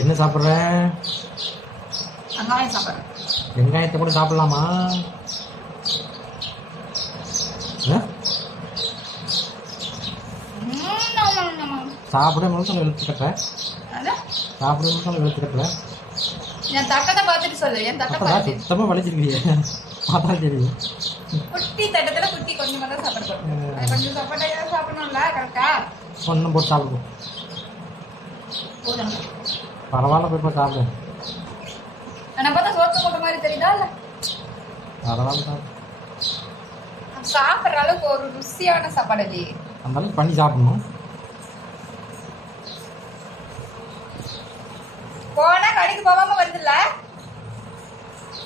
என்ன சாப்பிட்ற? வெங்காயம் சாப்பிட்றேன். வெங்காயத்தை கூட சாப்பிடலாமா? சாப்பிட மட்டும் இழுத்து கட்டுறேன். சாப்பிட மட்டும் இழுத்து கட்டுறேன். என் தட்டத்தை பார்த்துட்டு சொல்லு. என் தட்டை பார்த்து சுத்தமாக வலிச்சிருக்கீங்க. பார்த்தா தெரியும். குட்டி தட்டத்துல குட்டி கொஞ்சமாக தான் சாப்பிடணும். கொஞ்சம் சாப்பாட்டா சாப்பிடணும்ல, கரெக்டா? ஒன்றும் போட்டு சாப்பிடுவோம். போதும், பரவாயில்ல, போய் சாப்பிடு. நான் பார்த்தா சோத்து மூட்டை மாதிரி தெரியுதா? இல்லை, பரவாயில்ல சாப்பிடு. சாப்பிட்ற அளவுக்கு ஒரு ருசியான சாப்பாடு இல்லையே. அந்த அளவுக்கு பண்ணி சாப்பிடணும். போனா கடைக்கு போகாம வருதுல்ல.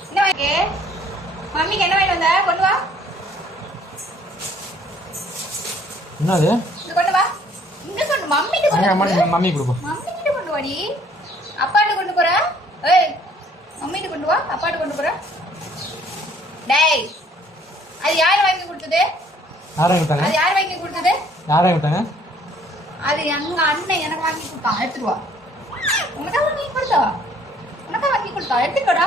என்ன வாங்கி மம்மிக்கு என்ன வாங்கிட்டு வந்த? கொண்டு வா. என்னது? இது கொண்டு வா. இங்க கொண்டு மம்மிக்கு கொண்டு வா. மம்மி கொடுப்போம். மம்மிக்கிட்ட கொண்டு வாடி. அப்பாட்ட கொண்டு போற? ஏய், மம்மிட்ட கொண்டு வா. அப்பாட்ட கொண்டு போற? டேய், அது யார் வாங்கி கொடுத்தது? யார் வாங்கி கொடுத்தாங்க? அது யார் வாங்கி கொடுத்தது? யார் வாங்கி கொடுத்தாங்க? அது எங்க அண்ணன் எனக்கு வாங்கி கொடுத்தான். எடுத்துட்டு வா. உனக்கா வாங்கி கொடுத்தா? உனக்கா வாங்கி கொடுத்தா? எடுத்துக்கோடா.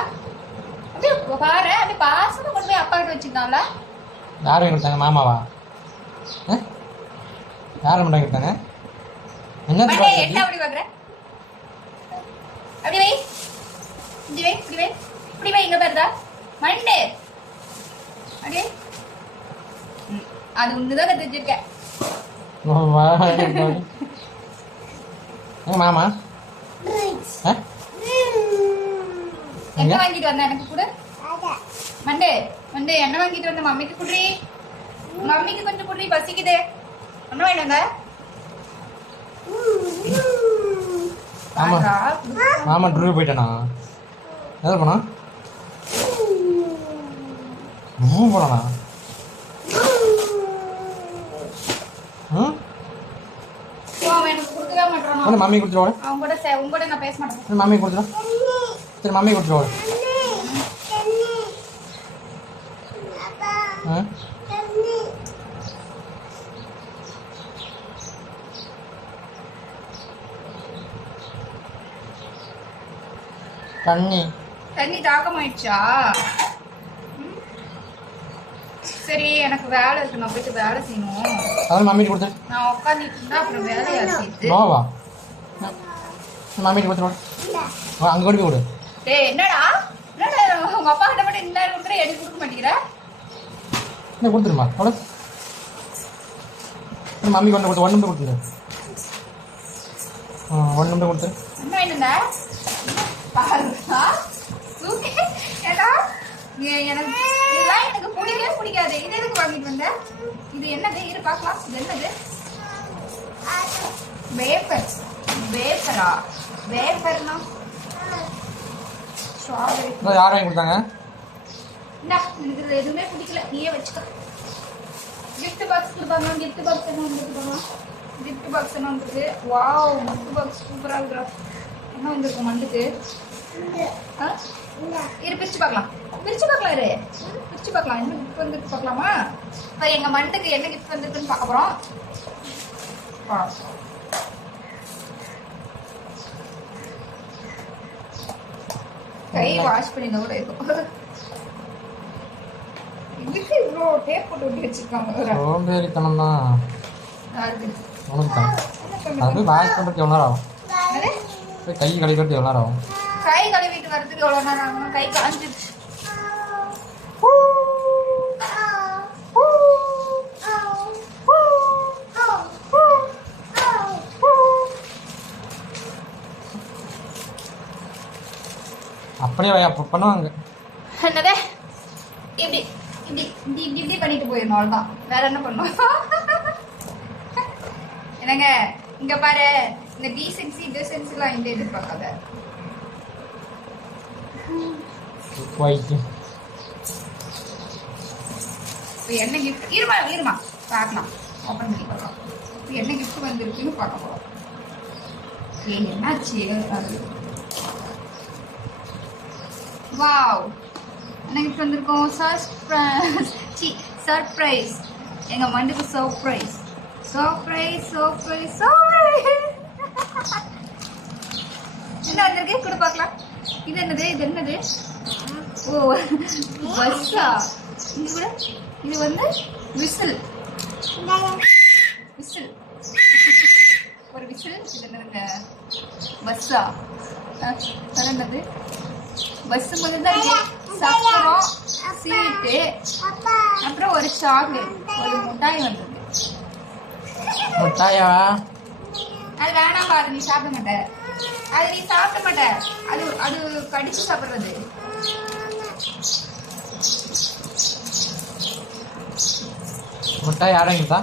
அப்படியே பாரு, அப்படியே பாசமா கொண்டு போய் அப்பா கிட்ட வச்சுக்கிட்டான்ல. யார் வாங்கி கொடுத்தாங்க? மாமாவா? யார் வாங்கி கொடுத்தாங்க? என்ன அப்படி பாக்குற? அப்படி வை, இப்படி வை, இப்படி வை, இப்படி வை. இங்க பாருதா மண்டே. அப்படியே அது ஒண்ணுதான் கத்து வச்சிருக்கேன். மாமா என்ன வாங்கிட்டு வந்த? எனக்கு கூட மண்டே மண்டே என்ன வாங்கிட்டு வந்த? மம்மிக்கு குடுறி. மம்மிக்கு கொஞ்சம் குடுறி, பசிக்குது. என்ன வாங்கிட்டு வந்த? மாமா டூர் போயிட்டானா? எதாவது போனா? போனானா? எனக்கு கொடுக்கவே மாட்டான். மம்மி கொடுத்துருவாங்க. அவங்க கூட நான் பேச மாட்டேன். மம்மி கொடுத்துருவோம். சரி, மம்மி கொடுத்துருவாங்க. தண்ணி தண்ணி தாகமாயிடுச்சா? சரி, எனக்கு வேலை இருக்கு. நான் போயிட்டு வேலை செய்யணும். அதான் மம்மி கொடுத்து நான் உட்காந்துட்டு இருந்தா அப்புறம் வேலையா செய்யுது. நோவா மம்மி கொடுத்துருவோம். அங்கே கொண்டு போய் கொடு. டேய், என்னடா என்னடா உங்க அப்பா கிட்ட மட்டும் இந்த கொடுக்குற, எனக்கு கொடுக்க மாட்டேங்கிற? என்ன கொடுத்துருமா? கொடு. மம்மி கொண்டு கொடுத்து 1 நிமிடம் கொடுத்துரு. 1 நிமிடம் கொடுத்து. என்ன வேணுங்க? பாருடா, ஏடா எனக்கு இதெல்லாம் எனக்கு பிடிக்கவே பிடிக்காது. இது எதுக்கு வாங்கிட்டு வந்த? இது என்னது? இரு பார்க்கலாம். இது என்னது? வேப்பர். வேப்பரா? வேப்பர்னா ஸ்ட்ராபெரி. யார் வாங்கி கொடுத்தாங்க? எனக்கு இது எதுவுமே பிடிக்கல, நீயே வச்சுக்க. கிஃப்ட் பாக்ஸ் கொடுப்பாங்க. கிஃப்ட் பாக்ஸ் என்ன வந்துருக்குமா? கிஃப்ட் பாக்ஸ் என்ன வந்துருக்கு? வாவ், கிஃப்ட் பாக்ஸ் சூப்பராக இருக்கிறா. என்ன வந்திருக்கும் மண்டுக்கு? இரு பிரிச்சு பார்க்கலாம். பிரிச்சு பார்க்கலாம். இரு பிரிச்சு பார்க்கலாம். என்ன கிஃப்ட் வந்துருக்கு பார்க்கலாமா? இப்போ எங்கள் மண்டுக்கு என்ன கிஃப்ட் வந்துருக்குன்னு பார்க்க போகிறோம். கை வாஷ் பண்ணி கூட இருக்கும். இதுக்கு இவ்வளோ டேப் போட்டு ஒட்டி வச்சிருக்காங்க. சோம்பேறித்தனம் தான். அது வாஷ் பண்ணுறதுக்கு எவ்வளோ நேரம் ஆகும்? கை கழுவிட்டு எவ்வளோ நேரம் ஆகும்? கை கழுவிட்டு வரதுக்கு எவ்வளோ நேரம் ஆகும்? கை காஞ்சிடுச்சு. அப்படியே பண்ணுவாங்க. என்னதே இப்படி இப்படி இப்படி இப்படி இப்படி பண்ணிட்டு போயிடணும். அவ்வளோதான், வேற என்ன பண்ணுவோம்? என்னங்க இங்க பாரு, இந்த டீசென்சிலாம் இந்த எதிர்பார்க்காத. என்ன கிஃப்ட்? இருமா பார்க்கலாம். ஓப்பன் பண்ணி பார்க்கலாம். என்ன கிஃப்ட் வந்திருக்குன்னு பார்க்க போறோம். என்னாச்சு? வாவ், என்ன கிஃப்ட் வந்திருக்கோம்? சர்ப்ரைஸ். எங்க மண்டுக்கு சர்ப்ரைஸ். என்ன வந்திருக்கு கூட பார்க்கலாம். இது என்னது? இது என்னது? ஓ பஸ்ஸா? இது கூட இது வந்து விசில். விசில் ஒரு விசில். இது என்னதுங்க? பஸ்ஸா? வேற என்னது? பஸ் மாதிரி தான் இருக்கு. சக்கரம், சீட்டு, அப்புறம் ஒரு சாக்லேட், ஒரு முட்டாய் வந்திருக்கு. முட்டாயா? அது வேணாம் பாரு, நீ சாப்பிட மாட்ட. அது நீ சாப்பிட மாட்ட. அது அது கடிச்சு சாப்பிடுறது. முட்டாய் அடங்கிட்டா